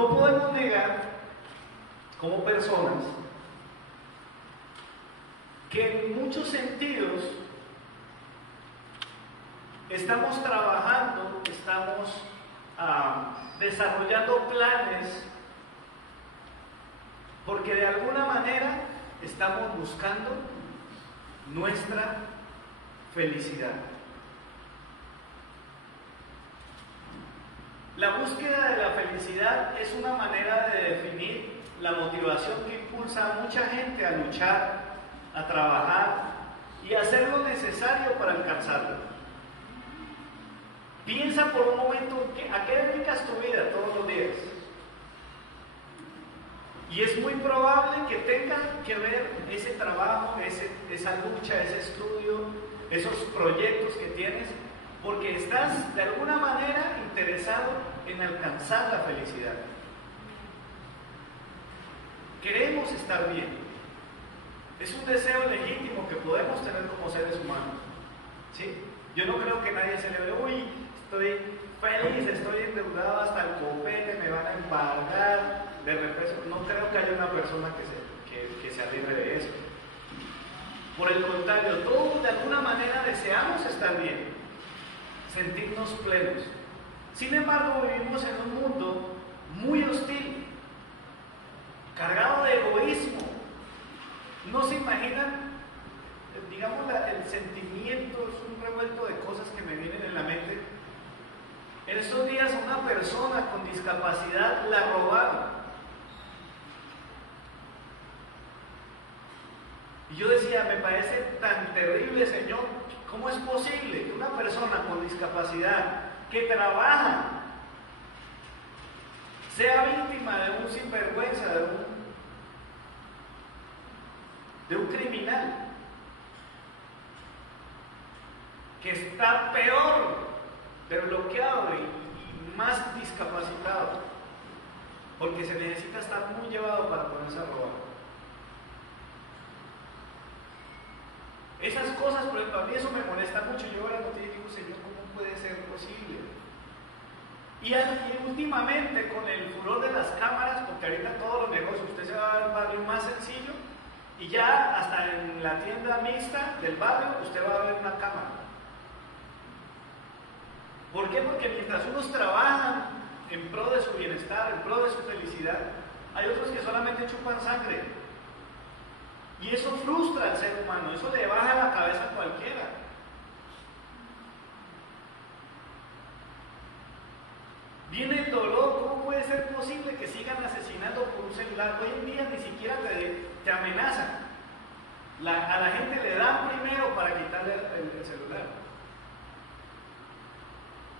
No podemos negar, como personas, que en muchos sentidos estamos trabajando, estamos desarrollando planes, porque de alguna manera estamos buscando nuestra felicidad. La búsqueda de la felicidad es una manera de definir la motivación que impulsa a mucha gente a luchar, a trabajar y a hacer lo necesario para alcanzarlo. Piensa por un momento a qué dedicas tu vida todos los días. Y es muy probable que tenga que ver ese trabajo, esa lucha, ese estudio, esos proyectos que tienes, porque estás de alguna manera interesado en alcanzar la felicidad. Queremos estar bien. Es un deseo legítimo que podemos tener como seres humanos. ¿Sí? Yo no creo que nadie celebre, uy, estoy feliz, estoy endeudado hasta el copete, me van a embargar de represo. No creo que haya una persona que se alegre de eso. Por el contrario, todos de alguna manera deseamos estar bien, sentirnos plenos. Sin embargo, vivimos en un mundo muy hostil, cargado de egoísmo. No se imaginan, digamos, el sentimiento, es un revuelto de cosas que me vienen en la mente. En estos días a una persona con discapacidad la robaron. Y yo decía, me parece tan terrible, Señor, ¿cómo es posible que una persona con discapacidad que trabaja sea víctima de un sinvergüenza, de un criminal que está peor de bloqueado y más discapacitado, porque se necesita estar muy llevado para ponerse a robar? Esas cosas, por ejemplo, a mí eso me molesta mucho. Yo ahora no te digo, Señor, ¿cómo puede ser posible? Y últimamente, con el furor de las cámaras, porque ahorita todos los negocios, usted se va al barrio más sencillo y ya hasta en la tienda mixta del barrio, usted va a ver una cámara. ¿Por qué? Porque mientras unos trabajan en pro de su bienestar, en pro de su felicidad, hay otros que solamente chupan sangre. Y eso frustra al ser humano, eso le baja la cabeza a cualquiera. Viene el dolor, ¿cómo puede ser posible que sigan asesinando por un celular? Hoy en día ni siquiera te amenazan. A la gente le dan primero para quitarle el celular.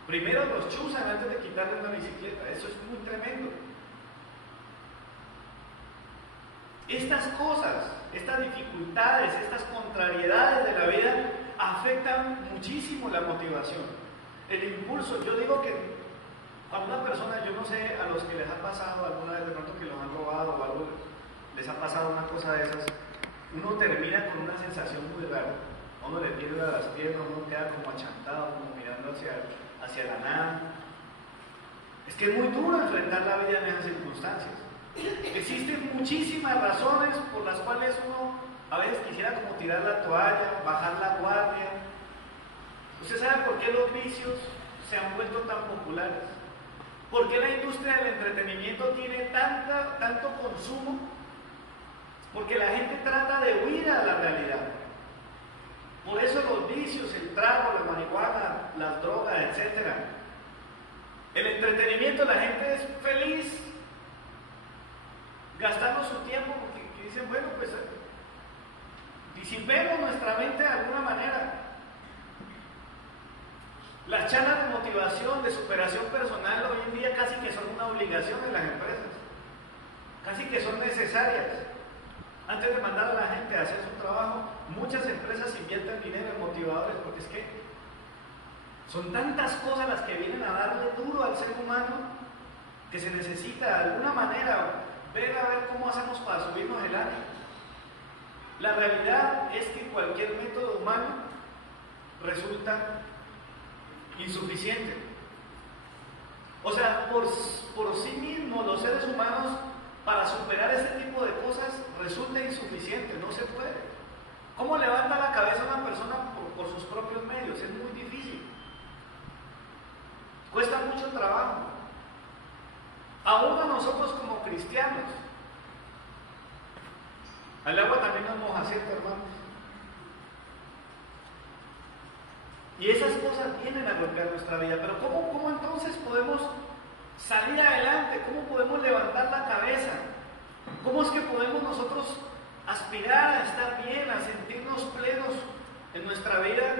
Primero los chuzan antes de quitarle una bicicleta, eso es muy tremendo. Estas cosas, estas dificultades, estas contrariedades de la vida afectan muchísimo la motivación, el impulso. Yo digo que a una persona, yo no sé a los que les ha pasado alguna vez de pronto que los han robado o algo, les ha pasado una cosa de esas, uno termina con una sensación muy rara, uno le pierde las piernas, uno queda como achantado, como mirando hacia la nada. Es que es muy duro enfrentar la vida en esas circunstancias. Existen muchísimas razones por las cuales uno a veces quisiera como tirar la toalla, bajar la guardia. ¿Usted sabe por qué los vicios se han vuelto tan populares? ¿Por qué la industria del entretenimiento tiene tanto consumo? Porque la gente trata de huir a la realidad. Por eso los vicios, el trago, la marihuana, las drogas, etc. El entretenimiento, la gente es feliz gastando su tiempo porque dicen, bueno, pues disipemos nuestra mente de alguna manera. Las charlas de motivación, de superación personal, hoy en día casi que son una obligación en las empresas, casi que son necesarias. Antes de mandar a la gente a hacer su trabajo, muchas empresas invierten dinero en motivadores, porque es que son tantas cosas las que vienen a darle duro al ser humano que se necesita de alguna manera ver cómo hacemos para subirnos el ánimo. La realidad es que cualquier método humano resulta insuficiente. O sea, por sí mismos los seres humanos, para superar este tipo de cosas, resulta insuficiente, no se puede. ¿Cómo levanta la cabeza una persona por sus propios medios? Es muy difícil. Cuesta mucho trabajo. Aún a nosotros como cristianos. Al agua también nos moja, ¿cierto, hermanos? Y esas cosas vienen a golpear nuestra vida. Pero ¿cómo entonces podemos salir adelante? ¿Cómo podemos levantar la cabeza? ¿Cómo es que podemos nosotros aspirar a estar bien, a sentirnos plenos en nuestra vida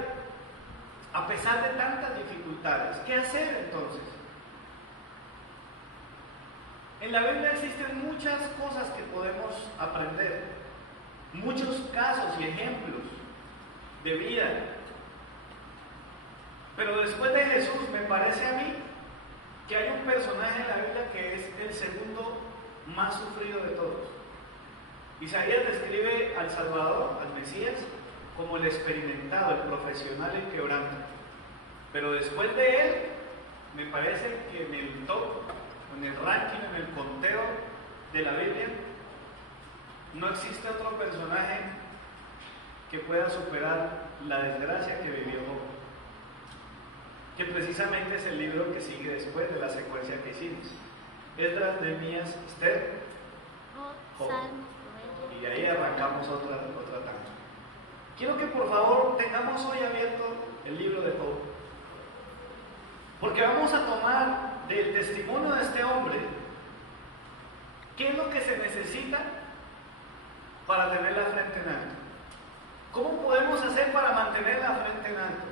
a pesar de tantas dificultades? ¿Qué hacer entonces? En la Biblia existen muchas cosas que podemos aprender, muchos casos y ejemplos de vida. Pero después de Jesús, me parece a mí que hay un personaje en la Biblia que es el segundo más sufrido de todos. Isaías describe al Salvador, al Mesías, como el experimentado, el profesional en quebranto. Pero después de él, me parece que en el top, en el ranking, en el conteo de la Biblia, no existe otro personaje que pueda superar la desgracia que vivió Job, que precisamente es el libro que sigue después de la secuencia que hicimos. Esdras, Nehemías, Esther, Job. Y de ahí arrancamos otra tanda. Quiero que por favor tengamos hoy abierto el libro de Job, porque vamos a tomar del testimonio de este hombre qué es lo que se necesita para tener la frente en alto. ¿Cómo podemos hacer para mantener la frente en alto?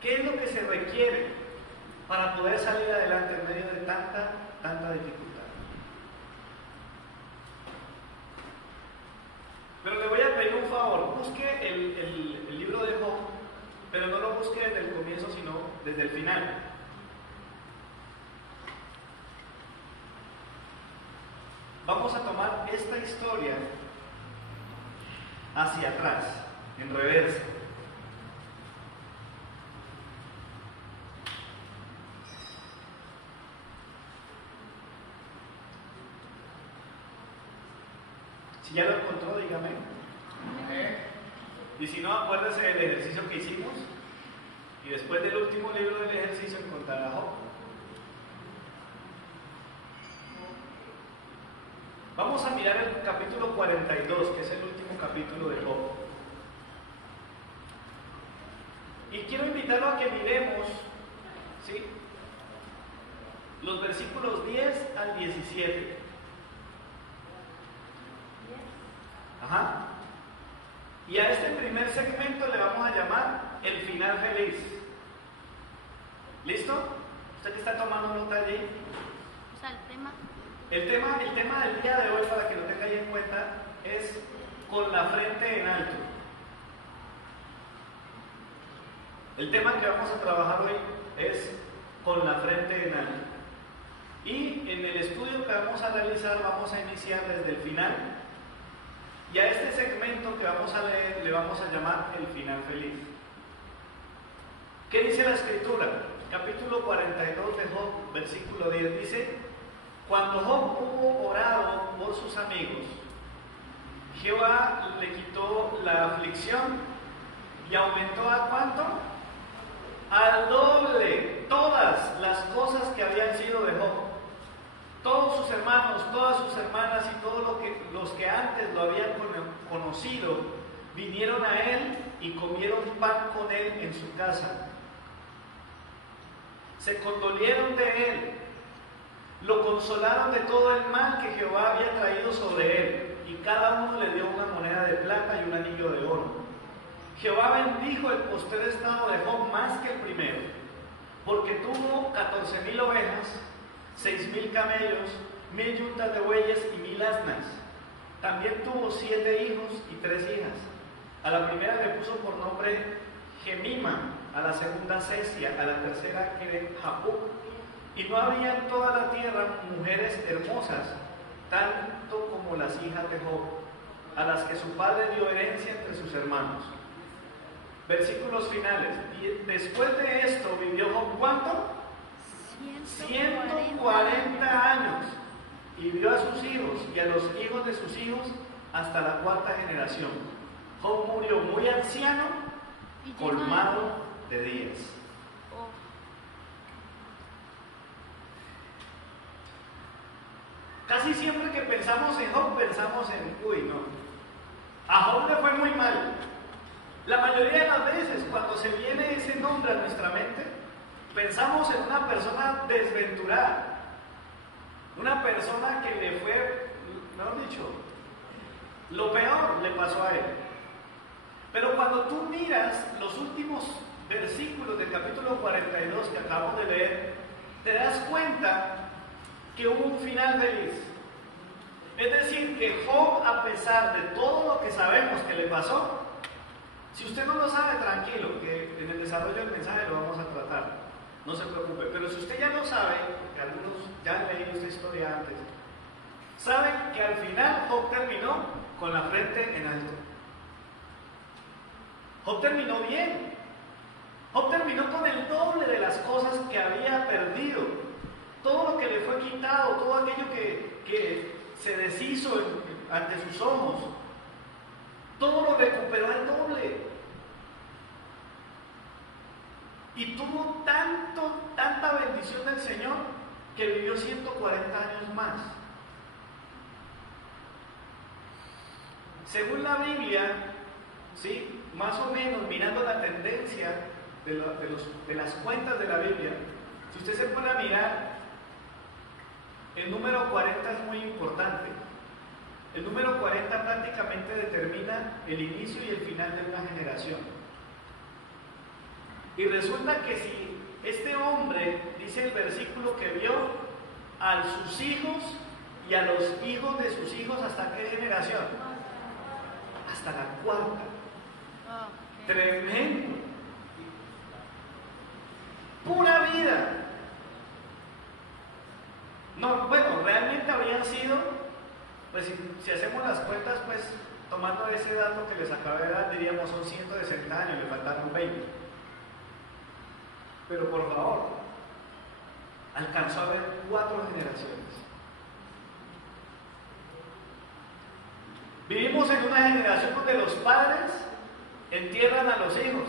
¿Qué es lo que se requiere para poder salir adelante en medio de tanta dificultad? Pero le voy a pedir un favor, busque el libro de Job, pero no lo busque desde el comienzo, sino desde el final. Vamos a tomar esta historia hacia atrás, en reversa. Si ya lo encontró, dígame. Y si no, acuérdese del ejercicio que hicimos. Y después del último libro del ejercicio encontrará Job. Vamos a mirar el capítulo 42, que es el último capítulo de Job. Y quiero invitarlo a que miremos, ¿sí?, los versículos 10 al 17. Ajá. Y a este primer segmento le vamos a llamar el final feliz. ¿Listo? ¿Usted que está tomando nota allí? O sea, El tema del día de hoy, para que lo tenga ahí en cuenta, es con la frente en alto. El tema que vamos a trabajar hoy es con la frente en alto. Y en el estudio que vamos a realizar vamos a iniciar desde el final. Y a este segmento que vamos a leer le vamos a llamar el final feliz. ¿Qué dice la Escritura? Capítulo 42 de Job, versículo 10 dice: cuando Job hubo orado por sus amigos, Jehová le quitó la aflicción y aumentó ¿a cuánto? Al doble todas las cosas que habían sido de Job. Todos sus hermanos, todas sus hermanas y todos los que antes lo habían conocido vinieron a él y comieron pan con él en su casa. Se condolieron de él, lo consolaron de todo el mal que Jehová había traído sobre él, y cada uno le dio una moneda de plata y un anillo de oro. Jehová bendijo el postrer estado de Job más que el primero, porque tuvo 14,000 ovejas, 6,000 camellos, 1,000 yuntas de bueyes y 1,000 asnas. También tuvo 7 hijos y 3 hijas. A la primera le puso por nombre Gemima, a la segunda Cesia, a la tercera Japuc. Y no había en toda la tierra mujeres hermosas, tanto como las hijas de Job, a las que su padre dio herencia entre sus hermanos. Versículos finales. Y después de esto vivió Job, ¿cuánto? 140 años. Y vio a sus hijos y a los hijos de sus hijos hasta la cuarta generación. Job murió muy anciano, colmado de días. Casi siempre que pensamos en Job, pensamos en, uy, no, a Job le fue muy mal. La mayoría de las veces, cuando se viene ese nombre a nuestra mente, pensamos en una persona desventurada, una persona que le fue, mejor dicho, lo peor le pasó a él. Pero cuando tú miras los últimos versículos del capítulo 42 que acabamos de leer, te das cuenta que hubo un final feliz. Es decir, que Job, a pesar de todo lo que sabemos que le pasó, si usted no lo sabe, tranquilo, que en el desarrollo del mensaje lo vamos a tratar, no se preocupe. Pero si usted ya lo sabe, porque algunos ya han leído esta historia antes, saben que al final Job terminó con la frente en alto. Job terminó bien. Job terminó con el doble de las cosas que había perdido. Todo lo que le fue quitado, todo aquello que se deshizo ante sus ojos, todo lo recuperó al doble. Y tuvo tanta bendición del Señor que vivió 140 años más. Según la Biblia, ¿sí? Más o menos mirando la tendencia de las cuentas de la Biblia, si usted se pone a mirar, el número 40 es muy importante. El número 40 prácticamente determina el inicio y el final de una generación. Y resulta que si este hombre, dice el versículo, que vio a sus hijos y a los hijos de sus hijos, ¿hasta qué generación? Hasta la cuarta. Tremendo. Pura vida. No, bueno, realmente habrían sido, pues si hacemos las cuentas, pues tomando ese dato que les acabé de dar, diríamos son 160 años, le faltaron 20. Pero por favor, alcanzó a ver 4 generaciones. Vivimos en una generación donde los padres entierran a los hijos.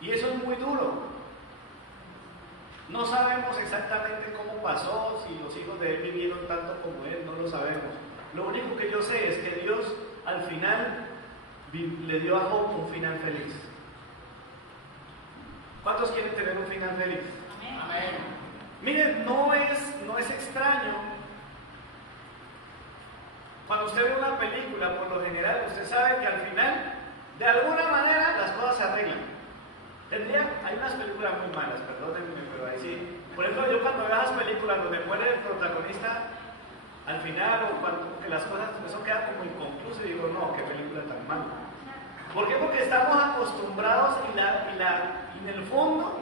Y eso es muy duro. No sabemos exactamente cómo pasó, si los hijos de él vivieron tanto como él, no lo sabemos. Lo único que yo sé es que Dios al final le dio a Job un final feliz. ¿Cuántos quieren tener un final feliz? Amén. Miren, no es extraño. Cuando usted ve una película, por lo general, usted sabe que al final, de alguna manera, las cosas se arreglan. Hay unas películas muy malas, perdónenme, pero ahí sí. Por ejemplo, yo cuando veo las películas donde muere el protagonista al final, o cuando que las cosas, eso queda como inconcluso, y digo, no, qué película tan mala. ¿Por qué? Porque estamos acostumbrados y en el fondo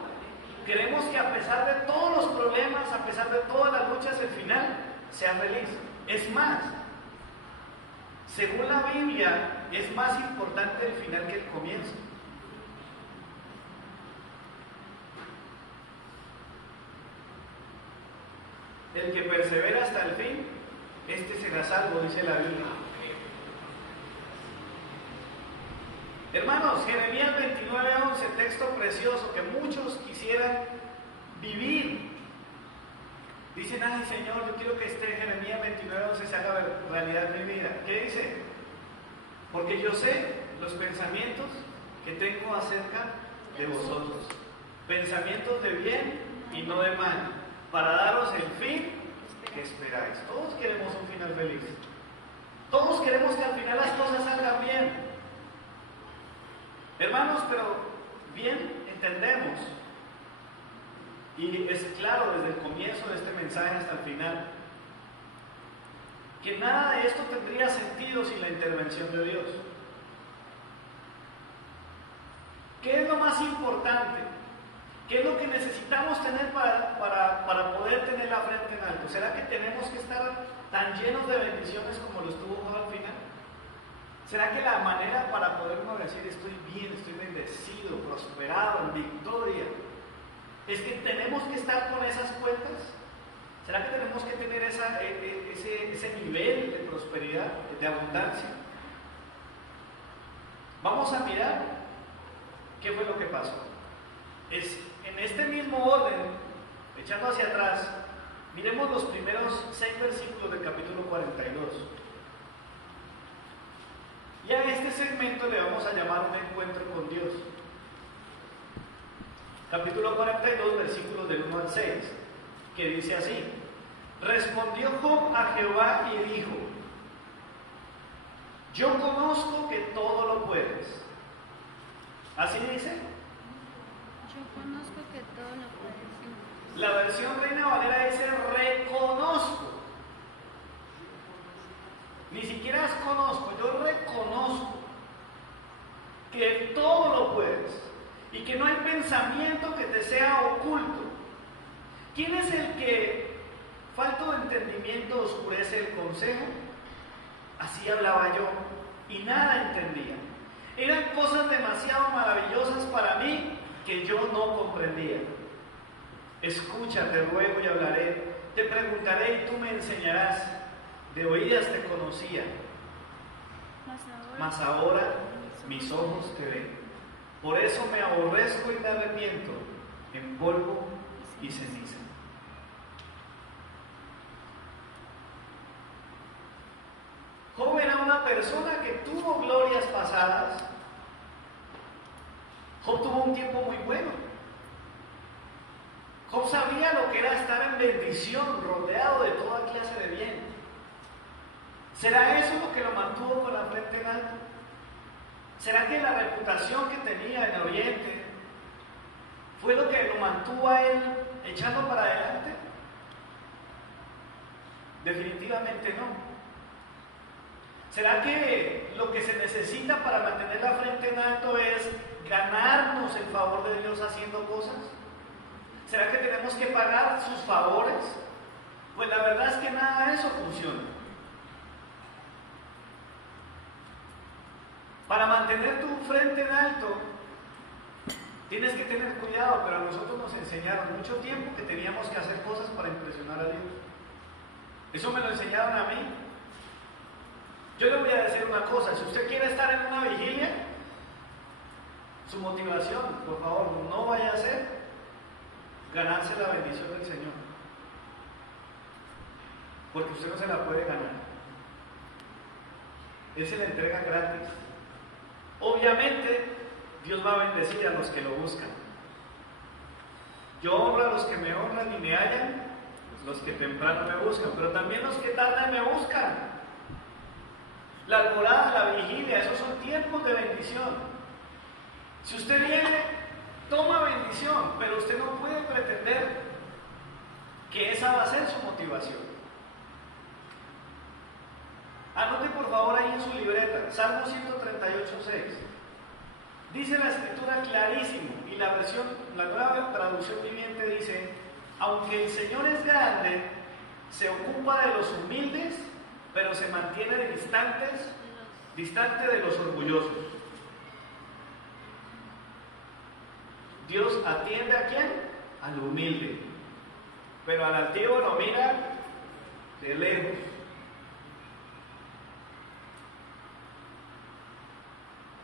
queremos que a pesar de todos los problemas, a pesar de todas las luchas, el final sea feliz. Es más, según la Biblia, es más importante el final que el comienzo. El que persevera hasta el fin, este será salvo, dice la Biblia. Hermanos, Jeremías 29:11, texto precioso que muchos quisieran vivir. Dicen, ay Señor, yo quiero que este Jeremías 29:11 se haga realidad en mi vida. ¿Qué dice? Porque yo sé los pensamientos que tengo acerca de vosotros. Pensamientos de bien y no de mal, para daros el fin que esperáis. Todos queremos un final feliz. Todos queremos que al final las cosas salgan bien. Hermanos, pero bien entendemos, y es claro desde el comienzo de este mensaje hasta el final, que nada de esto tendría sentido sin la intervención de Dios. ¿Qué es lo más importante? ¿Qué es lo que necesitamos tener para poder tener la frente en alto? ¿Será que tenemos que estar tan llenos de bendiciones como lo estuvo Job al final? ¿Será que la manera para poder uno decir estoy bien, estoy bendecido, prosperado, en victoria, es que tenemos que estar con esas cuentas? ¿Será que tenemos que tener ese nivel de prosperidad, de abundancia? Vamos a mirar qué fue lo que pasó. En este mismo orden, echando hacia atrás, miremos los primeros 6 versículos del capítulo 42. Y a este segmento le vamos a llamar un encuentro con Dios. Capítulo 42, versículos del 1 al 6, que dice así: respondió Job a Jehová y dijo: yo conozco que todo lo puedes. ¿Así dice? Yo conozco que todo lo puedes. La versión Reina Valera dice reconozco. Ni siquiera es conozco, yo reconozco que todo lo puedes y que no hay pensamiento que te sea oculto. ¿Quién es el que, falto de entendimiento, oscurece el consejo? Así hablaba yo y nada entendía. Eran cosas demasiado maravillosas para mí que yo no comprendía. Escucha, te ruego y hablaré, te preguntaré y tú me enseñarás. De oídas te conocía, mas ahora mis ojos te ven. Por eso me aborrezco y me arrepiento en polvo y ceniza. Job era una persona que tuvo glorias pasadas. Job tuvo un tiempo muy bueno. Job sabía lo que era estar en bendición, rodeado de toda clase de bien. ¿Será eso lo que lo mantuvo con la frente en alto? ¿Será que la reputación que tenía en Oriente fue lo que lo mantuvo a él echando para adelante? Definitivamente no. ¿Será que lo que se necesita para mantener la frente en alto es ganarnos el favor de Dios haciendo cosas? ¿Será que tenemos que pagar sus favores? Pues la verdad es que nada de eso funciona. Para mantener tu frente en alto, tienes que tener cuidado, pero a nosotros nos enseñaron mucho tiempo que teníamos que hacer cosas para impresionar a Dios. Eso me lo enseñaron a mí. Yo le voy a decir una cosa: si usted quiere estar en una vigilia, su motivación, por favor, no vaya a ser ganarse la bendición del Señor, porque usted no se la puede ganar. Él se la entrega gratis. Obviamente, Dios va a bendecir a los que lo buscan. Yo honro a los que me honran y me hallan, los que temprano me buscan, pero también los que tarde me buscan. La alborada, la vigilia, esos son tiempos de bendición. Si usted viene, toma bendición, pero usted no puede pretender que esa va a ser su motivación. Anote por favor ahí en su libreta, Salmo 138:6. Dice la escritura clarísimo, y la nueva traducción viviente dice: aunque el Señor es grande, se ocupa de los humildes, pero se mantiene distante de los orgullosos. Dios atiende ¿a quién? Al humilde, pero al altivo lo mira de lejos.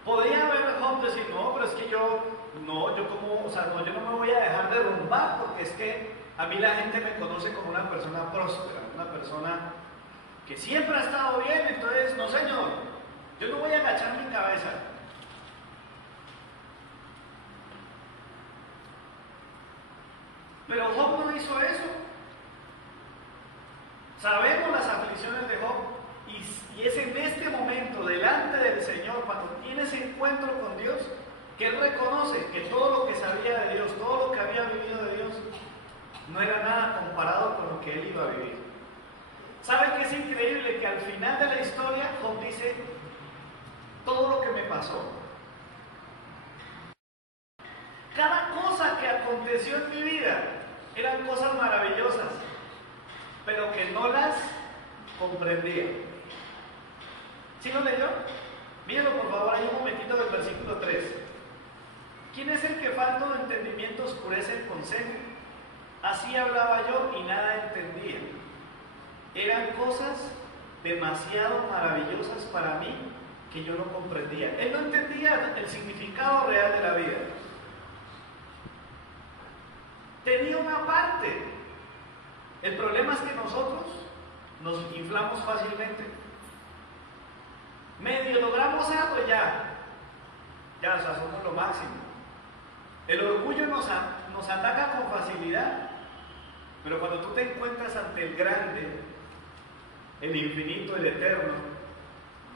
Podía haber Job decir: no, pero es que yo no me voy a dejar derrumbar, porque es que a mí la gente me conoce como una persona próspera, una persona que siempre ha estado bien, entonces, no señor, yo no voy a agachar mi cabeza. Pero Job no hizo eso. Sabemos las aflicciones de Job, y es en este momento, delante del Señor, cuando tiene ese encuentro con Dios, que él reconoce que todo lo que sabía de Dios, todo lo que había vivido de Dios, no era nada comparado con lo que él iba a vivir. ¿Saben qué es increíble? Que al final de la historia Job dice: todo lo que me pasó, cada cosa que aconteció en mi vida, eran cosas maravillosas, pero que no las comprendía. ¿Sí lo leyó? Mírenlo por favor ahí un momentito del versículo 3. ¿Quién es el que falto de entendimiento oscurece el consejo? Así hablaba yo y nada entendía. Eran cosas demasiado maravillosas para mí que yo no comprendía. Él no entendía el significado real de la vida. Tenía una parte. El problema es que nosotros nos inflamos fácilmente. Medio logramos algo y ya, o sea, somos lo máximo. El orgullo nos ataca con facilidad, pero cuando tú te encuentras ante el grande, el infinito, el eterno,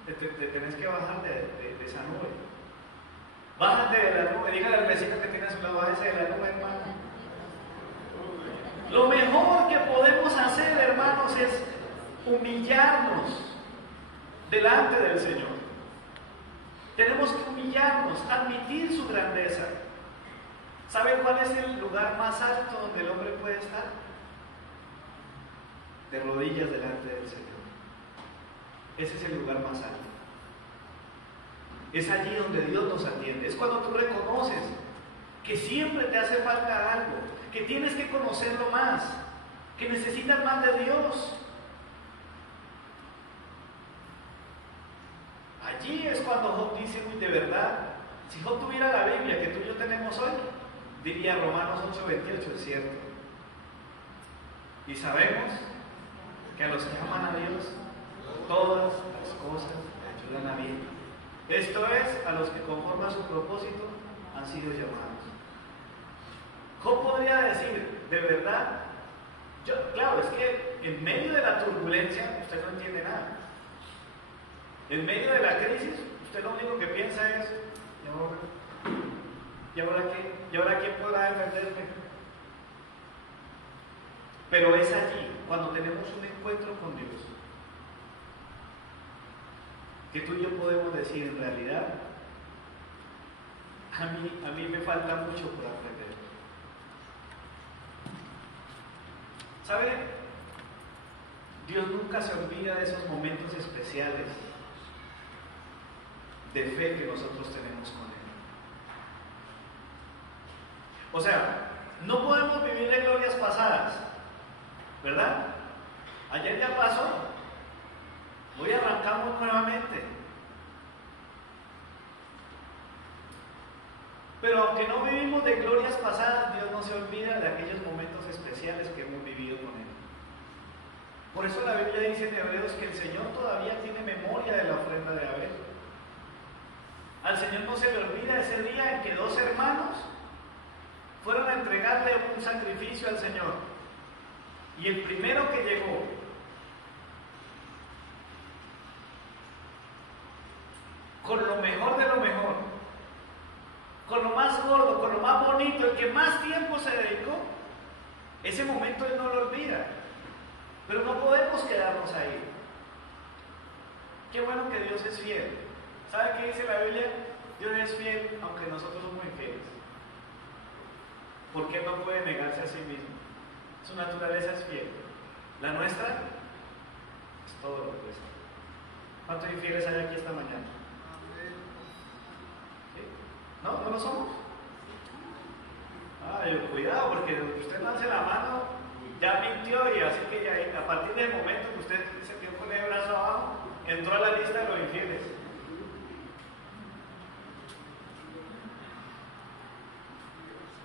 te tenés que bajar de esa nube. Bájate de la nube, dígale al vecino que tiene a su lado, bájese de la nube, hermano. Lo mejor que podemos hacer, hermanos, es humillarnos delante del Señor. Tenemos que humillarnos, admitir su grandeza. ¿Saben cuál es el lugar más alto donde el hombre puede estar? De rodillas delante del Señor. Ese es el lugar más alto. Es allí donde Dios nos atiende. Es cuando tú reconoces que siempre te hace falta algo, que tienes que conocerlo más, que necesitas más de Dios. Allí es cuando Job dice, uy, de verdad, si Job tuviera la Biblia que tú y yo tenemos hoy, diría Romanos 8:28, es cierto. Y sabemos que a los que aman a Dios, todas las cosas le ayudan a bien. Esto es, a los que conforme a su propósito han sido llamados. Job podría decir, de verdad, claro, es que en medio de la turbulencia usted no entiende nada. En medio de la crisis, usted lo único que piensa es, ¿y ahora qué? ¿Y ahora quién podrá defenderme? Pero es allí, cuando tenemos un encuentro con Dios, que tú y yo podemos decir, en realidad, a mí me falta mucho por aprender. ¿Sabe? Dios nunca se olvida de esos momentos especiales de fe que nosotros tenemos con Él. O sea, no podemos vivir de glorias pasadas, ¿verdad? Ayer ya pasó, hoy arrancamos nuevamente. Pero aunque no vivimos de glorias pasadas, Dios no se olvida de aquellos momentos especiales que hemos vivido con Él. Por eso la Biblia dice en Hebreos que el Señor todavía tiene memoria de la ofrenda de Abel. Al Señor no se le olvida ese día en que dos hermanos fueron a entregarle un sacrificio al Señor. Y el primero que llegó con lo mejor de lo mejor, con lo más gordo, con lo más bonito, el que más tiempo se dedicó, ese momento Él no lo olvida. Pero no podemos quedarnos ahí. Qué bueno que Dios es fiel. ¿Sabe qué dice la Biblia? Dios es fiel aunque nosotros somos infieles. Porque Él no puede negarse a sí mismo. Su naturaleza es fiel. La nuestra es todo lo opuesto. ¿Cuántos infieles hay aquí esta mañana? ¿Sí? ¿No? ¿No lo somos? Ay, cuidado, porque usted lance la mano, ya mintió, y así que ya, a partir del momento que usted se quedó con el brazo abajo, entró a la lista de los infieles.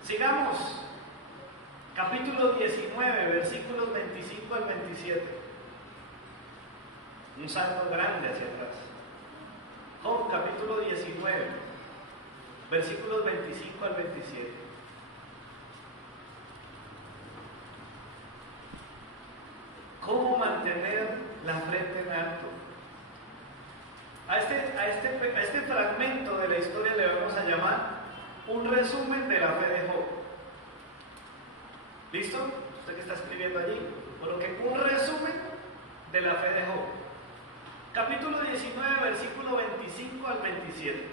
Sigamos. Capítulo 19, versículos 25 al 27. Un salto grande hacia atrás. Job, capítulo 19, versículos 25 al 27. ¿Cómo mantener la frente en alto? A este fragmento de la historia le vamos a llamar un resumen de la fe de Job. ¿Listo? Usted que está escribiendo allí. Bueno, que un resumen de la fe de Job. Capítulo 19, versículo 25 al 27.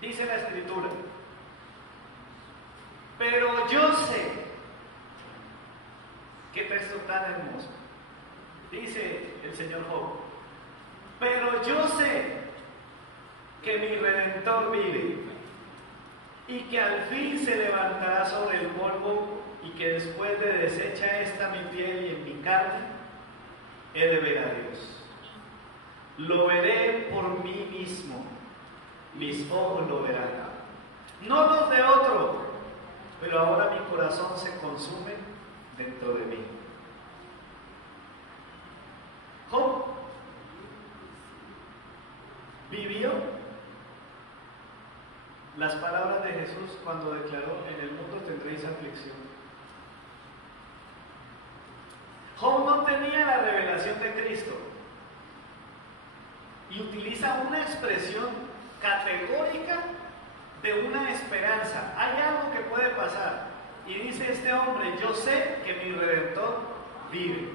Dice la Escritura: pero yo sé, qué texto tan hermoso, dice el Señor Job, pero yo sé que mi Redentor vive y que al fin se levantará sobre el polvo y que después de deshecha esta mi piel y en mi carne, he de ver a Dios. Lo veré por mí mismo, mis ojos lo verán, no los de otro, pero ahora mi corazón se consume dentro de mí. Job vivió las palabras de Jesús cuando declaró: en el mundo tendréis aflicción. Job no tenía la revelación de Cristo y utiliza una expresión categórica de una esperanza. Hay algo que puede pasar y dice este hombre: yo sé que mi Redentor vive.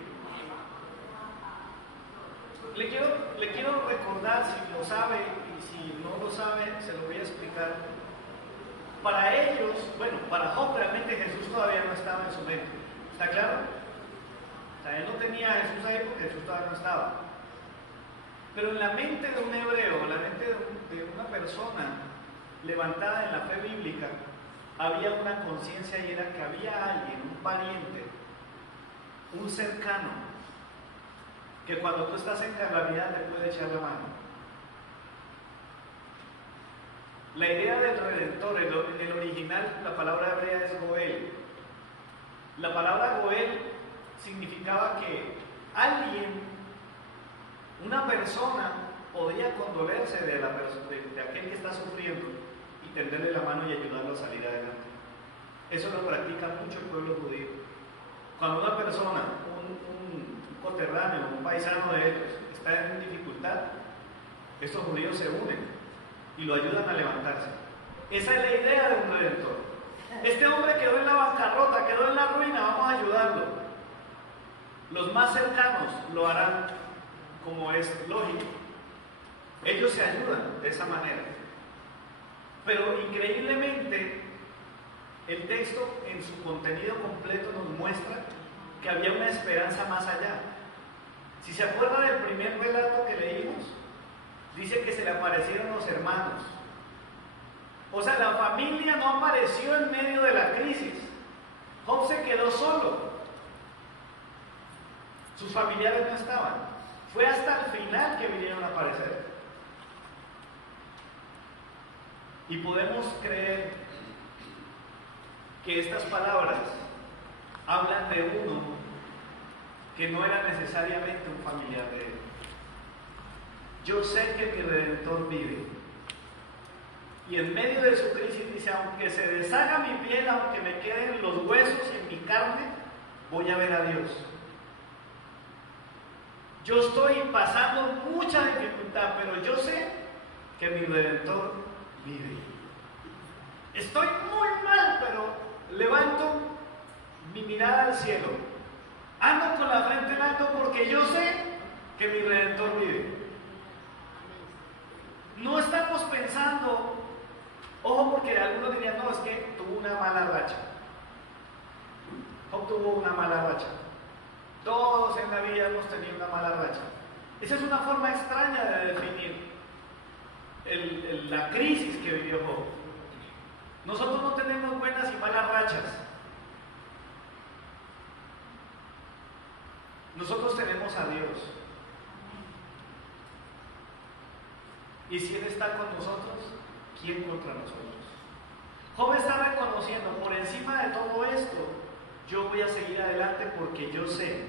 Le quiero recordar, si lo sabe y si no lo sabe, se lo voy a explicar. Para ellos, bueno, para Job realmente Jesús todavía no estaba en su mente. ¿Está claro? O sea, él no tenía a Jesús ahí porque Jesús todavía no estaba. Pero en la mente de un hebreo, en la mente de una persona levantada en la fe bíblica, había una conciencia y era que había alguien, un pariente, un cercano, que cuando tú estás en calamidad te puede echar la mano. La idea del Redentor, en el original la palabra hebrea es Goel. La palabra Goel significaba que alguien, una persona, podía condolerse de aquel que está sufriendo y tenderle la mano y ayudarlo a salir adelante. Eso lo practica mucho el pueblo judío. Cuando una persona, un coterráneo, un paisano de ellos, está en dificultad, estos judíos se unen y lo ayudan a levantarse. Esa es la idea de un redentor. Este hombre quedó en la bancarrota, quedó en la ruina, vamos a ayudarlo. Los más cercanos lo harán, como es lógico. Ellos se ayudan de esa manera. Pero increíblemente, el texto en su contenido completo nos muestra que había una esperanza más allá. Si se acuerda del primer relato que leímos, dice que se le aparecieron los hermanos. O sea, la familia no apareció en medio de la crisis. Job se quedó solo. Sus familiares no estaban. Fue hasta el final que vinieron a aparecer. Y podemos creer que estas palabras hablan de uno que no era necesariamente un familiar de él. Yo sé que mi Redentor vive. Y en medio de su crisis dice: aunque se deshaga mi piel, aunque me queden los huesos y en mi carne, voy a ver a Dios. Yo estoy pasando mucha dificultad, pero yo sé que mi Redentor vive. Estoy muy mal, pero levanto mi mirada al cielo. Ando con la frente en alto porque yo sé que mi Redentor vive. No estamos pensando, ojo, porque algunos dirían: no, es que tuvo una mala racha. Job tuvo una mala racha. Todos en la vida hemos tenido una mala racha. Esa es una forma extraña de definir la crisis que vivió Job. Nosotros no tenemos buenas y malas rachas. Nosotros tenemos a Dios. Y si Él está con nosotros, ¿quién contra nosotros? Job está reconociendo: por encima de todo esto, yo voy a seguir adelante porque yo sé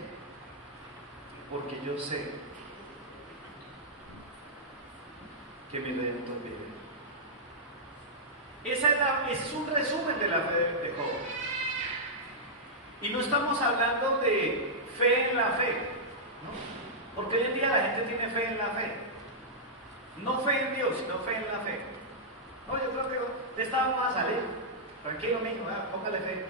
que mi Redentor vive. Ese es un resumen de la fe de Job. Y no estamos hablando de fe en la fe, ¿no? Porque hoy en día la gente tiene fe en la fe. No fe en Dios, sino fe en la fe. No, yo creo que de esta vamos a salir. Tranquilo, mijo, póngale fe.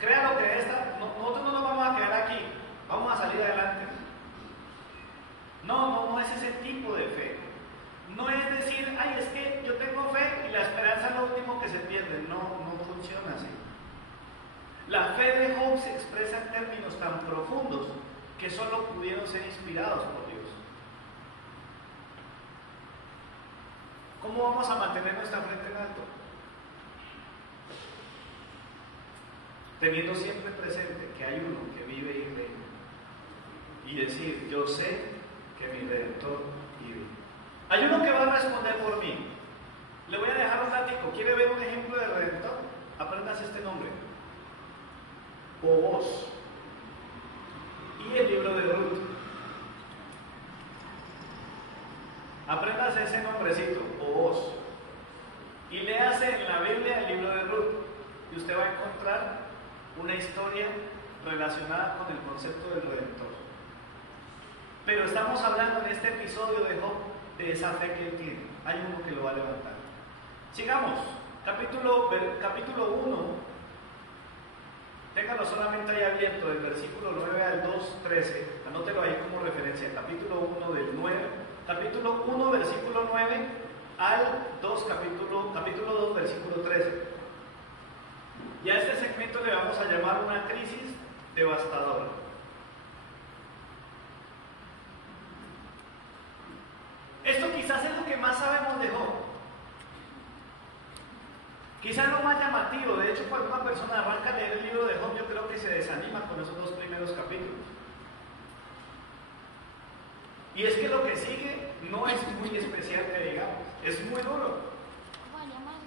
Crea lo que esta. Nosotros no nos vamos a quedar aquí. Vamos a salir adelante. No es ese tipo de fe. No es decir: ay, es que yo tengo fe y la esperanza es lo último que se pierde. No funciona así. La fe de Job se expresa en términos tan profundos que solo pudieron ser inspirados por Dios. ¿Cómo vamos a mantener nuestra frente en alto? Teniendo siempre presente que hay uno que vive y reina. Y decir, yo sé que mi Redentor vive. Hay uno que va a responder por mí. Le voy a dejar un ratico. ¿Quiere ver un ejemplo de Redentor? Aprendas este nombre. Booz. Y el libro de Ruth. Aprendas ese nombrecito, Booz. Y léase en la Biblia el libro de Ruth. Y usted va a encontrar una historia relacionada con el concepto del Redentor. Pero estamos hablando en este episodio de Job de esa fe que él tiene. Hay uno que lo va a levantar. Sigamos. Capítulo 1. Téngalo solamente ahí abierto, del versículo 9 al 2:13. Anótelo ahí como referencia. Capítulo 1 del 9. Capítulo 1, versículo 9 al 2, capítulo 2, versículo 13. Y a este segmento le vamos a llamar una crisis devastadora. Esto quizás es lo que más sabemos de Job. Quizás lo más llamativo. De hecho, cuando una persona arranca a leer el libro de Job, yo creo que se desanima con esos 2 primeros capítulos. Y es que lo que sigue no es muy especial, que digamos, es muy duro. ¿Cómo se llama ese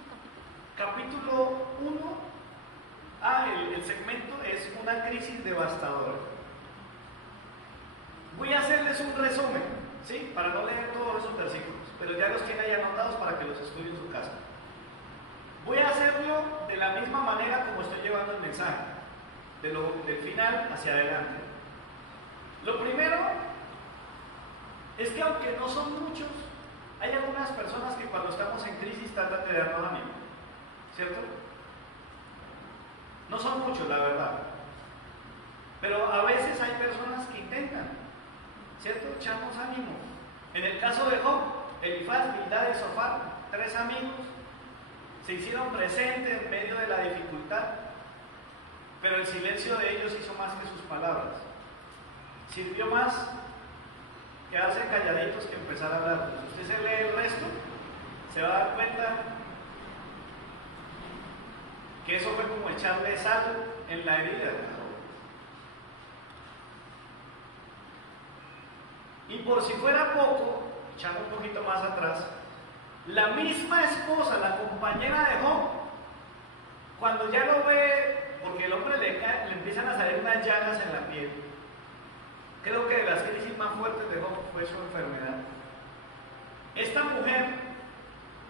capítulo? Capítulo 1. El segmento es una crisis devastadora. Voy a hacerles un resumen, ¿sí? Para no leer todos esos versículos, pero ya los tiene ahí anotados para que los estudie en su casa. Voy a hacerlo de la misma manera como estoy llevando el mensaje, del final hacia adelante. Lo primero es que aunque no son muchos, hay algunas personas que cuando estamos en crisis tratan de darnos ánimo, ¿cierto? No son muchos, la verdad. Pero a veces hay personas que intentan, ¿cierto? Echarnos ánimo. En el caso de Job, Elifaz, Bildad y Zofar, 3 amigos, se hicieron presentes en medio de la dificultad, pero el silencio de ellos hizo más que sus palabras. Sirvió más quedarse calladitos que empezar a hablar. Si usted se lee el resto, se va a dar cuenta que eso fue como echarle sal en la herida de Job. Y por si fuera poco, echando un poquito más atrás, la misma esposa, la compañera de Job, cuando ya lo ve, porque el hombre le empiezan a salir unas llagas en la piel. Creo que de las crisis más fuertes de Job fue su enfermedad. Esta mujer,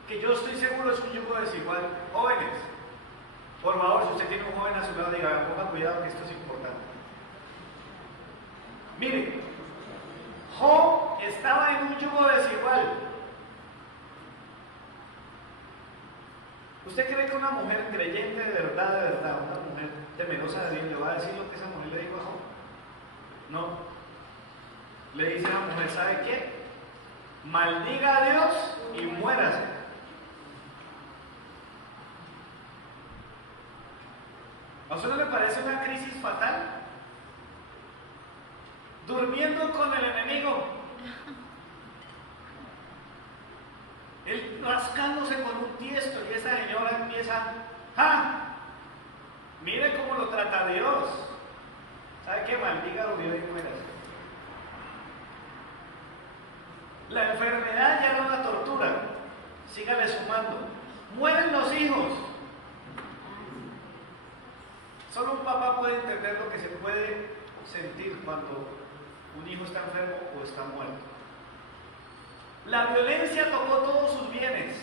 que yo estoy seguro es un yugo desigual, jóvenes, por favor, si usted tiene un joven a su lado, diga, ponga cuidado que esto es importante. Mire, Job estaba en un yugo desigual. ¿Usted cree que una mujer creyente de verdad, una mujer temerosa de Dios, le va a decir lo que esa mujer le dijo a Job? No. Le dice a la mujer, ¿sabe qué? Maldiga a Dios y muérase. ¿A usted no le parece una crisis fatal? Durmiendo con el enemigo. Él rascándose con un tiesto y esa señora empieza, ¡ah! Mire cómo lo trata Dios. ¿Sabe qué? Maldiga a Dios y muérase. La enfermedad ya no es una tortura. Sígale sumando. Mueren los hijos. Solo un papá puede entender lo que se puede sentir cuando un hijo está enfermo o está muerto. La violencia tocó todos sus bienes.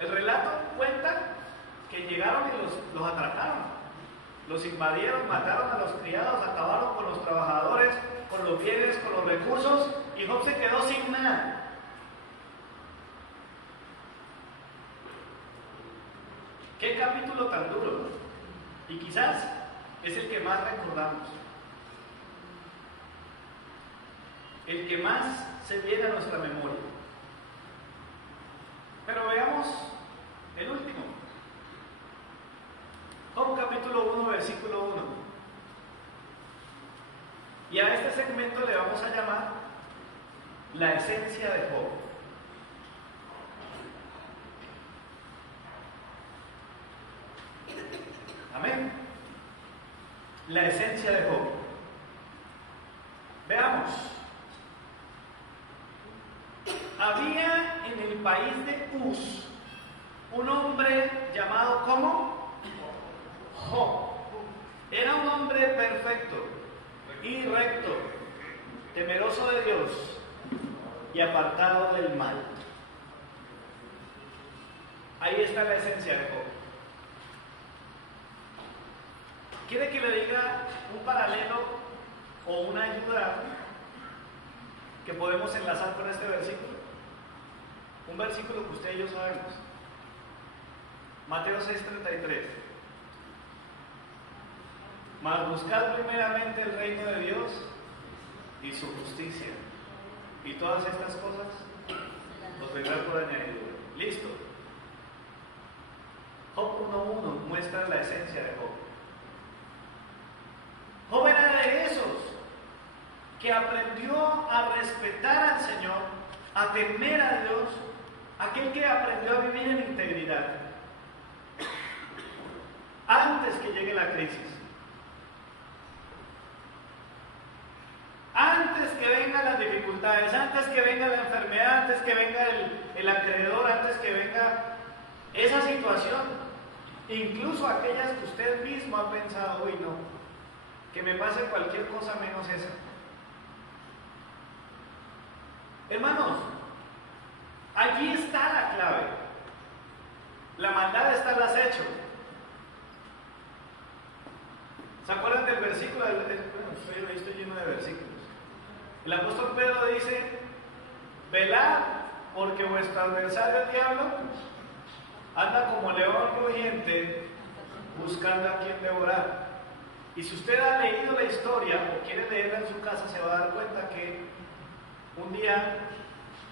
El relato cuenta que llegaron y los atracaron, los invadieron, mataron a los criados, acabaron con los trabajadores, con los bienes, con los recursos, y Job se quedó sin nada. Qué capítulo tan duro, y quizás es el que más recordamos, el que más se viene a nuestra memoria. Pero veamos el último. Job capítulo 1, versículo 1. Y a este segmento le vamos a llamar la esencia de Job. la esencia de Job. Veamos. Había en el país de Uz un hombre llamado ¿cómo? Job. Era un hombre perfecto y recto, temeroso de Dios y apartado del mal. Ahí está la esencia de Job. ¿Quiere que le diga un paralelo o una ayuda que podemos enlazar con este versículo? Un versículo que usted y yo sabemos. Mateo 6:33. Mas buscad primeramente el reino de Dios y su justicia, y todas estas cosas os vendrán por añadidura. Listo. Job 1:1 muestra la esencia de Job. Job era de esos que aprendió a respetar al Señor, a temer a Dios, aquel que aprendió a vivir en integridad antes que llegue la crisis, antes que vengan las dificultades, antes que venga la enfermedad, antes que venga el acreedor, antes que venga esa situación, incluso aquellas que usted mismo ha pensado, uy no, que me pase cualquier cosa menos esa. Hermanos, allí está la clave. La maldad está al acecho. ¿Se acuerdan del versículo? Bueno, estoy lleno de versículos. El apóstol Pedro dice: velad, porque vuestro adversario el diablo anda como león rugiente buscando a quien devorar. Y si usted ha leído la historia o quiere leerla en su casa, se va a dar cuenta que un día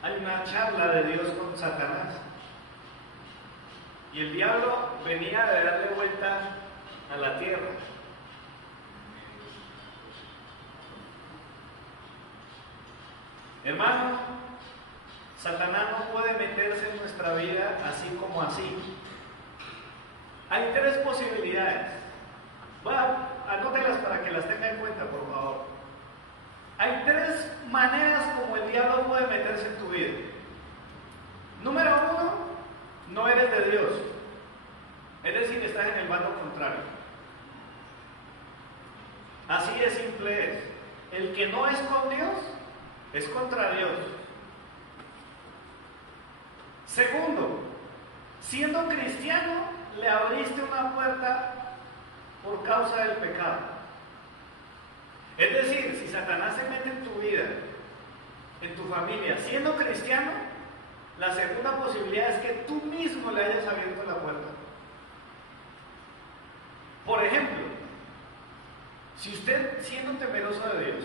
hay una charla de Dios con Satanás. Y el diablo venía de darle vuelta a la tierra. Hermano, Satanás no puede meterse en nuestra vida así como así. Hay tres posibilidades. Anótelas para que las tenga en cuenta, por favor. Hay tres maneras como el diablo puede meterse en tu vida. Número uno, no eres de Dios. Es decir, estás en el bando contrario. Así de simple es. El que no es con Dios es contra Dios. Segundo, siendo cristiano, le abriste una puerta por causa del pecado. Es decir, si Satanás se mete en tu vida, en tu familia, siendo cristiano, la segunda posibilidad es que tú mismo le hayas abierto la puerta. Por ejemplo, si usted, siendo temeroso de Dios,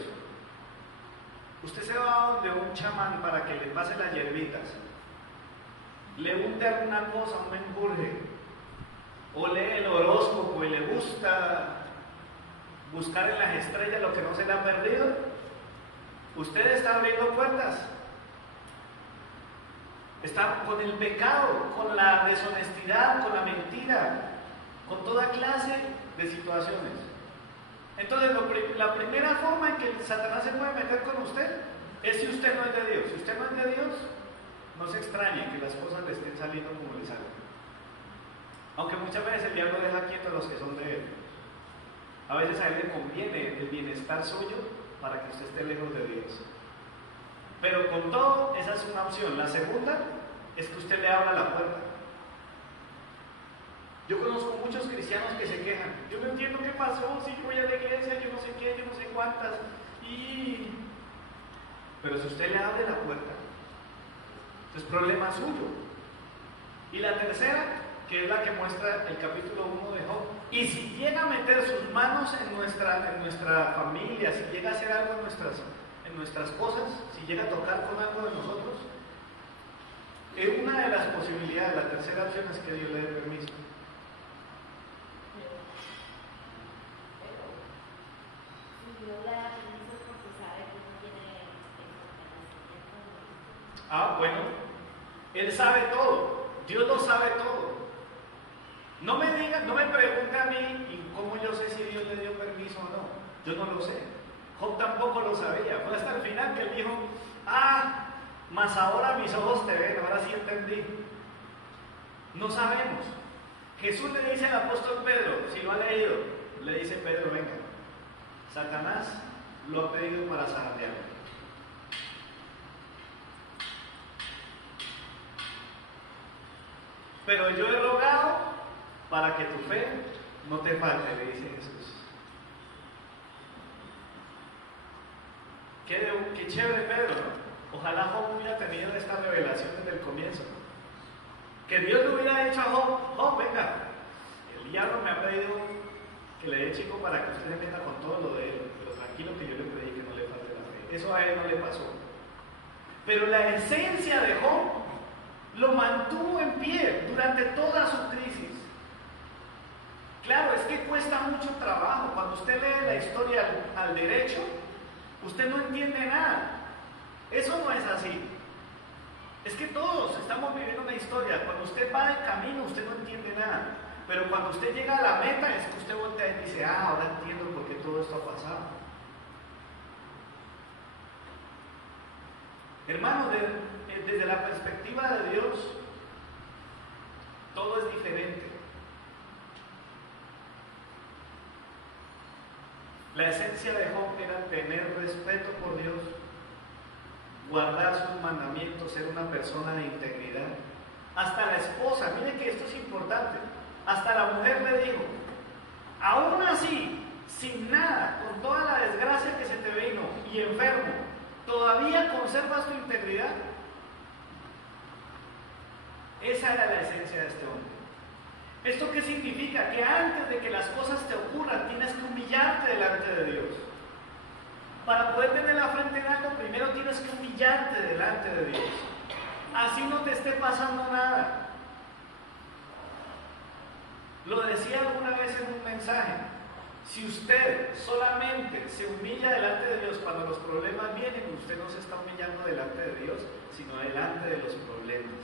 usted se va a donde un chamán para que le pase las hierbitas, le unte alguna cosa, un menjurje, o lee el horóscopo y le gusta buscar en las estrellas lo que no se le ha perdido, usted está abriendo puertas. Está con el pecado, con la deshonestidad, con la mentira, con toda clase de situaciones. Entonces, la primera forma en que Satanás se puede meter con usted es si usted no es de Dios. Si usted no es de Dios, no se extrañe que las cosas le estén saliendo como le salen. Aunque muchas veces el diablo deja quietos a los que son de él. A veces a él le conviene el bienestar suyo para que usted esté lejos de Dios. Pero con todo, esa es una opción. La segunda es que usted le abra la puerta. Yo conozco muchos cristianos que se quejan. Yo no entiendo qué pasó, si voy a la iglesia, yo no sé qué, yo no sé cuántas. Pero si usted le abre la puerta, es problema suyo. Y la tercera, que es la que muestra el capítulo 1 de Job. Y si llega a meter sus manos en nuestra familia, si llega a hacer algo en nuestras cosas, si llega a tocar con algo de nosotros, una de las posibilidades, la tercera opción es que Dios le dé permiso. Bueno, Él sabe todo, Dios lo sabe todo. No me digan, no me pregunten a mí y cómo yo sé si Dios le dio permiso o no. Yo no lo sé. Job tampoco lo sabía. Fue hasta el final que él dijo, mas ahora mis ojos te ven, ahora sí entendí. No sabemos. Jesús le dice al apóstol Pedro, si lo ha leído, le dice Pedro, venga, Satanás lo ha pedido para zarandearlo. Pero yo he rogado para que tu fe no te falte, le dice Jesús. Qué chévere Pedro, ¿no? Ojalá Job hubiera tenido esta revelación desde el comienzo. Que Dios le hubiera dicho a Job, venga, el diablo me ha pedido que le dé chico para que usted se meta con todo lo de él, pero tranquilo que yo le pedí que no le falte la fe. Eso a él no le pasó. Pero la esencia de Job lo mantuvo en pie durante toda su crisis. Claro, es que cuesta mucho trabajo. Cuando usted lee la historia al derecho, usted no entiende nada. Eso no es así. Es que todos estamos viviendo una historia. Cuando usted va de camino, usted no entiende nada. Pero cuando usted llega a la meta, es que usted voltea y dice, ahora entiendo por qué todo esto ha pasado. Hermanos, desde la perspectiva de Dios, todo es diferente. La esencia de Job era tener respeto por Dios, guardar sus mandamientos, ser una persona de integridad. Hasta la esposa, mire que esto es importante, hasta la mujer le dijo, aún así, sin nada, con toda la desgracia que se te vino y enfermo, ¿todavía conservas tu integridad? Esa era la esencia de este hombre. ¿Esto qué significa? Que antes de que las cosas te ocurran, tienes que humillarte delante de Dios. Para poder tener la frente en alto, primero tienes que humillarte delante de Dios. Así no te esté pasando nada. Lo decía alguna vez en un mensaje. Si usted solamente se humilla delante de Dios cuando los problemas vienen, usted no se está humillando delante de Dios, sino delante de los problemas.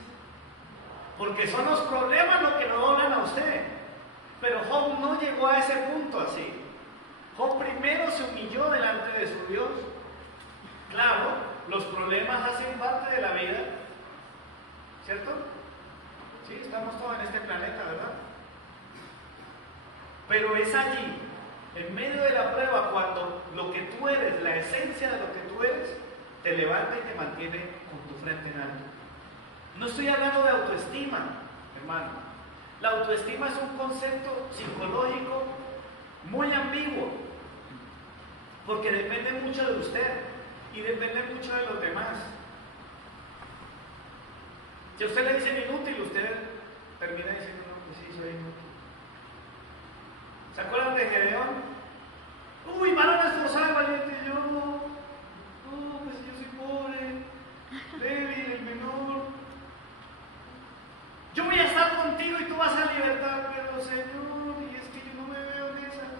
Porque son los problemas los que lo doblan a usted. Pero Job no llegó a ese punto así. Job primero se humilló delante de su Dios. Claro, los problemas hacen parte de la vida, ¿cierto? Sí, estamos todos en este planeta, ¿verdad? Pero es allí, en medio de la prueba, cuando lo que tú eres, la esencia de lo que tú eres, te levanta y te mantiene con tu frente en alto. No estoy hablando de autoestima, hermano. La autoestima es un concepto psicológico muy ambiguo, porque depende mucho de usted y depende mucho de los demás. Si a usted le dicen inútil, usted termina diciendo, no, pues sí, soy inútil. ¿Se acuerdan de Gedeón? Uy, varón esforzado, valiente, yo no, pues yo soy pobre, débil, el menor. Yo voy a estar contigo y tú vas a libertar, pero Señor, y es que yo no me veo en esas.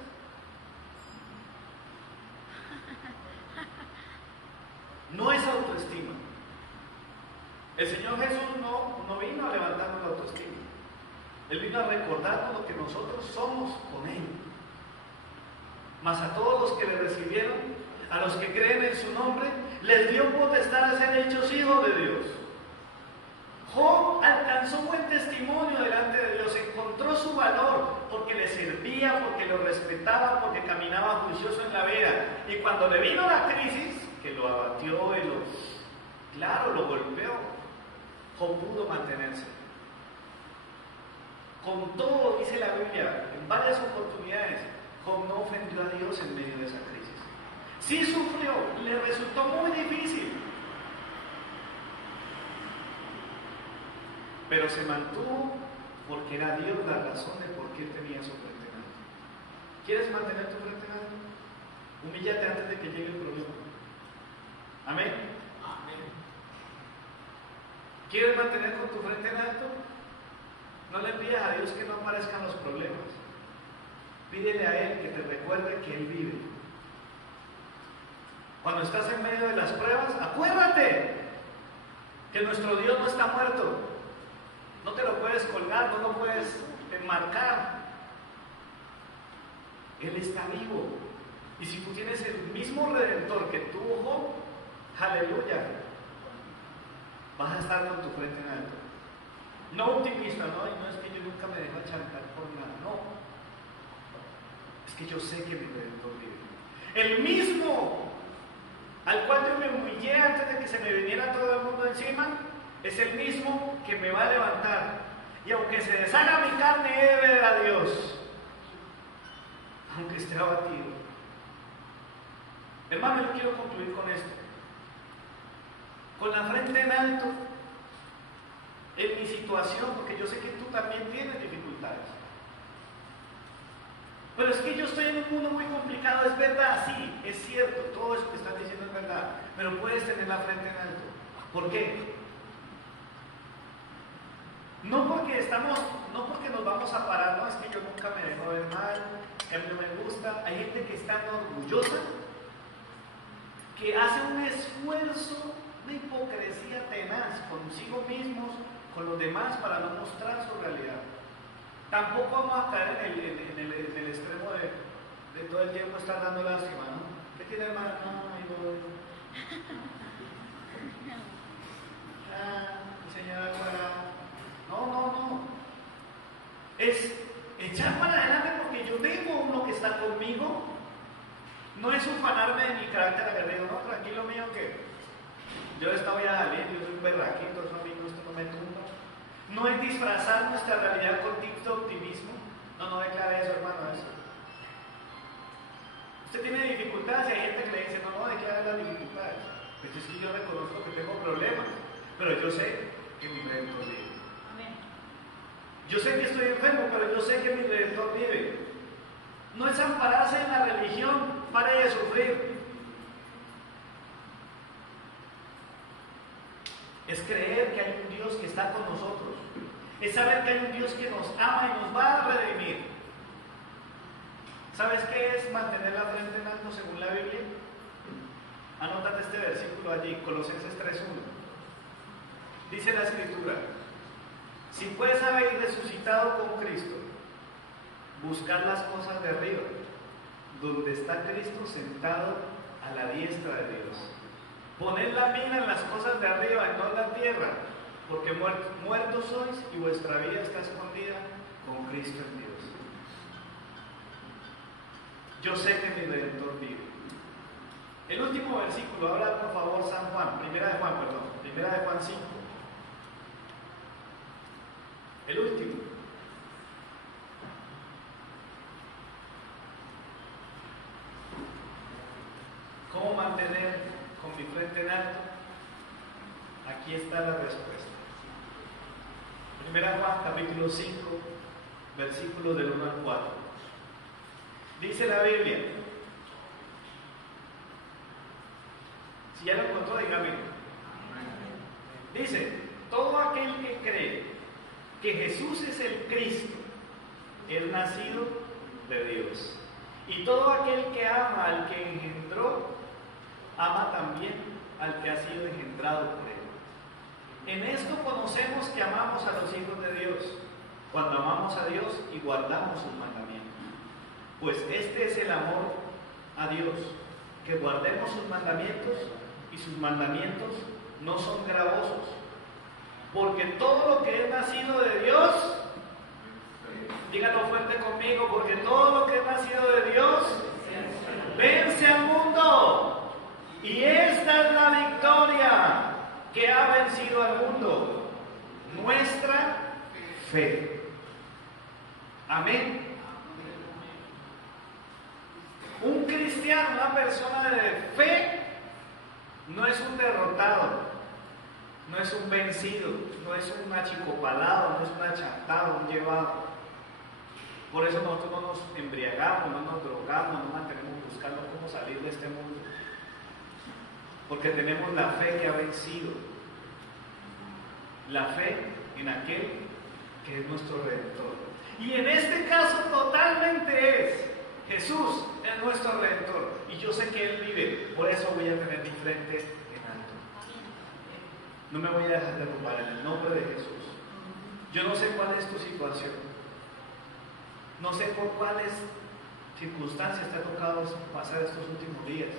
No es autoestima. El Señor Jesús no vino a levantarnos la autoestima. Él vino a recordarnos lo que nosotros somos con Él. Mas a todos los que le recibieron, a los que creen en su nombre, les dio potestad de ser hechos hijos de Dios. Job alcanzó buen testimonio delante de Dios, encontró su valor porque le servía, porque lo respetaba, porque caminaba juicioso en la vida. Y cuando le vino la crisis, que lo abatió y lo golpeó, Job pudo mantenerse. Con todo, dice la Biblia, en varias oportunidades, Job no ofendió a Dios en medio de esa crisis. Sí sufrió, le resultó muy difícil, pero se mantuvo porque era Dios la razón de por qué tenía su frente en alto. ¿Quieres mantener tu frente en alto? Humíllate antes de que llegue el problema. Amén. Amén. ¿Quieres mantener con tu frente en alto? No le pidas a Dios que no aparezcan los problemas. Pídele a Él que te recuerde que Él vive. Cuando estás en medio de las pruebas, acuérdate que nuestro Dios no está muerto. No te lo puedes colgar, no lo puedes de marcar. Él está vivo. Y si tú tienes el mismo Redentor que tuvo Job, aleluya, vas a estar con tu frente en alto. No optimista, no es que yo nunca me dejo chantar por nada, no. Es que yo sé que mi Redentor vive. El mismo al cual yo me humillé antes de que se me viniera todo el mundo encima, es el mismo que me va a levantar. Y aunque se deshaga mi carne, he de ver a Dios, aunque esté abatido. Hermano, yo quiero concluir con esto. Con la frente en alto, en mi situación, porque yo sé que tú también tienes dificultades. Pero es que yo estoy en un mundo muy complicado, es verdad, sí, es cierto, todo eso que estás diciendo es verdad, pero puedes tener la frente en alto. ¿Por qué? No porque nos vamos a parar, no, es que yo nunca me dejo ver mal, que a mí no me gusta. Hay gente que está orgullosa, que hace un esfuerzo, una hipocresía tenaz consigo mismos, con los demás, para no mostrar su realidad. Tampoco vamos a caer en el extremo de todo el tiempo estar dando lástima, ¿no? ¿Qué tiene hermano? Mi señora Clara. No. Es echar para adelante porque yo tengo uno que está conmigo. No es ufanarme de mi carácter aguerrido, no, tranquilo mío, que yo de esta voy a salir, yo soy un berraquito, eso a mí esto no me tumba. No es disfrazar nuestra realidad con tips de optimismo. No declare eso, hermano, eso. Usted tiene dificultades y hay gente que le dice, no declare las dificultades. Pues es que yo reconozco que tengo problemas, pero yo sé que mi Redentor vive. Amén. Yo sé que estoy enfermo, pero yo sé que mi Redentor vive. No es ampararse en la religión, pare de sufrir. Es creer que hay un Dios que está con nosotros. Es saber que hay un Dios que nos ama y nos va a redimir. ¿Sabes qué es mantener la frente en alto según la Biblia? Anótate este versículo allí, Colosenses 3:1. Dice la Escritura: si pues habéis resucitado con Cristo, buscad las cosas de arriba, donde está Cristo sentado a la diestra de Dios. Poned la mira en las cosas de arriba y no en la tierra, porque muertos sois y vuestra vida está escondida con Cristo en Dios. Yo sé que mi Redentor vive. El último versículo, ahora por favor Primera de Juan 5. El último. ¿Cómo mantener con mi frente en alto? Aquí está la respuesta. Primera Juan capítulo 5, versículos del 1 al 4. Dice la Biblia, si ya lo encontró, dígame. Dice: todo aquel que cree que Jesús es el Cristo, es nacido de Dios. Y todo aquel que ama al que engendró, ama también al que ha sido engendrado por él. En esto conocemos que amamos a los hijos de Dios, cuando amamos a Dios y guardamos sus mandamientos. Pues este es el amor a Dios, que guardemos sus mandamientos, y sus mandamientos no son gravosos. Porque todo lo que es nacido de Dios, díganlo fuerte conmigo, porque todo lo que es nacido de Dios vence al mundo. Y esta es la victoria que ha vencido al mundo: nuestra fe. Amén. Un cristiano, una persona de fe, no es un derrotado, no es un vencido, no es un achicopalado, no es un achantado, un llevado. Por eso nosotros no nos embriagamos, no nos drogamos, no mantenemos buscando cómo salir de este mundo. Porque tenemos la fe que ha vencido. La fe en aquel que es nuestro Redentor. Y en este caso totalmente es Jesús, es nuestro Redentor. Y yo sé que Él vive, por eso voy a tener mi frente en alto. No me voy a dejar derrumbar en el nombre de Jesús. Yo no sé cuál es tu situación. No sé por cuáles circunstancias te ha tocado pasar estos últimos días,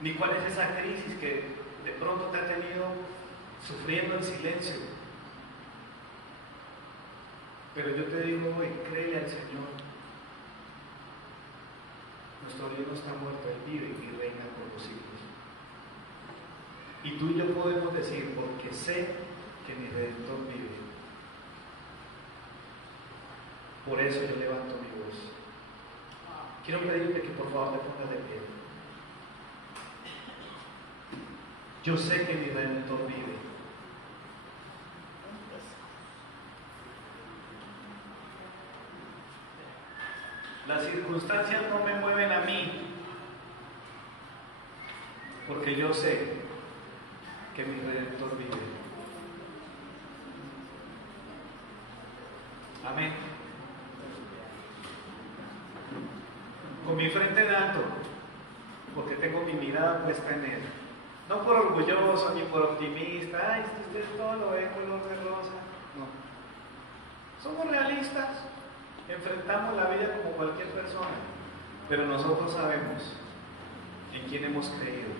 ni cuál es esa crisis que de pronto te ha tenido sufriendo en silencio. Pero yo te digo hoy, créele al Señor. Nuestro Dios no está muerto, Él vive y reina por los siglos. Y tú y yo podemos decir, porque sé que mi Redentor vive. Por eso yo levanto mi voz. Quiero pedirte que por favor te pongas de pie. Yo sé que mi Redentor vive. Las circunstancias no me mueven a mí, porque yo sé que mi Redentor vive. Amén. Con mi frente en alto, porque tengo mi mirada puesta en Él. No por orgulloso ni por optimista, ay, si usted todo lo ve color de rosa. No. Somos realistas, enfrentamos la vida como cualquier persona, pero nosotros sabemos en quién hemos creído.